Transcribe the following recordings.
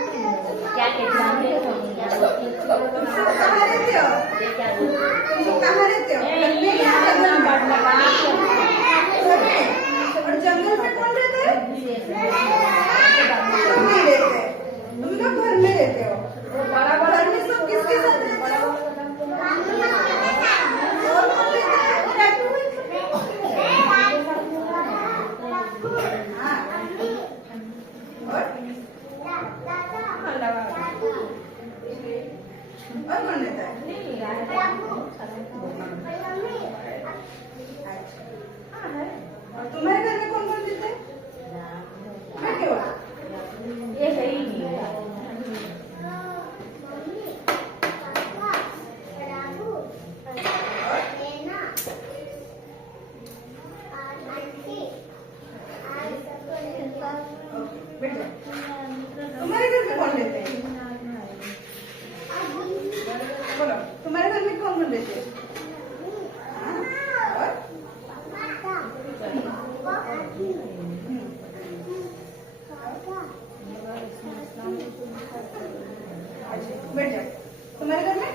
क्या कहते हैं? तुम सब कहाँ रहते हो? तुम सब कहाँ रहते हो? घर में या जंगल में? घर में। और जंगल में कौन रहता है? सब नहीं रहते। तुम लोग घर में रहते हो। घर में सब किसके साथ रहते हो? और कौन रहता है? हाँ। और कौन रहता है? और तुम्हारे घर में कौन कौन रहता है? मैं क्यों? ये सही नहीं है। तुम्हारे घर में कौन रहते हैं? बोलो, तुम्हारे घर में कौन कौन रहते हैं? और? बैठ जाओ। तुम्हारे घर में?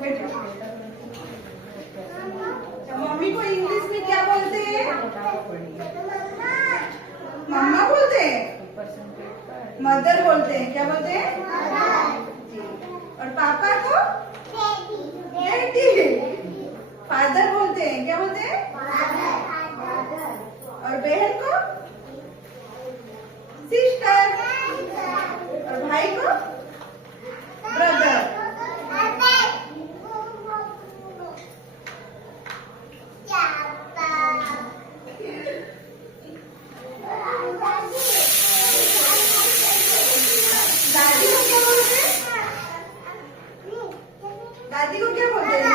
बैठ जाओ। मम्मी को इंग्लिश में क्या बोलते हैं? मम्मा बोलते हैं। मदर बोलते हैं। क्या बोलते हैं? और पापा को? डैडी। फादर बोलते हैं। क्या बोलते हैं? और बहन को? सिस्टर। और भाई को? ब्रदर। दादी को क्या बोलते हैं? दादी को क्या बोलते हैं?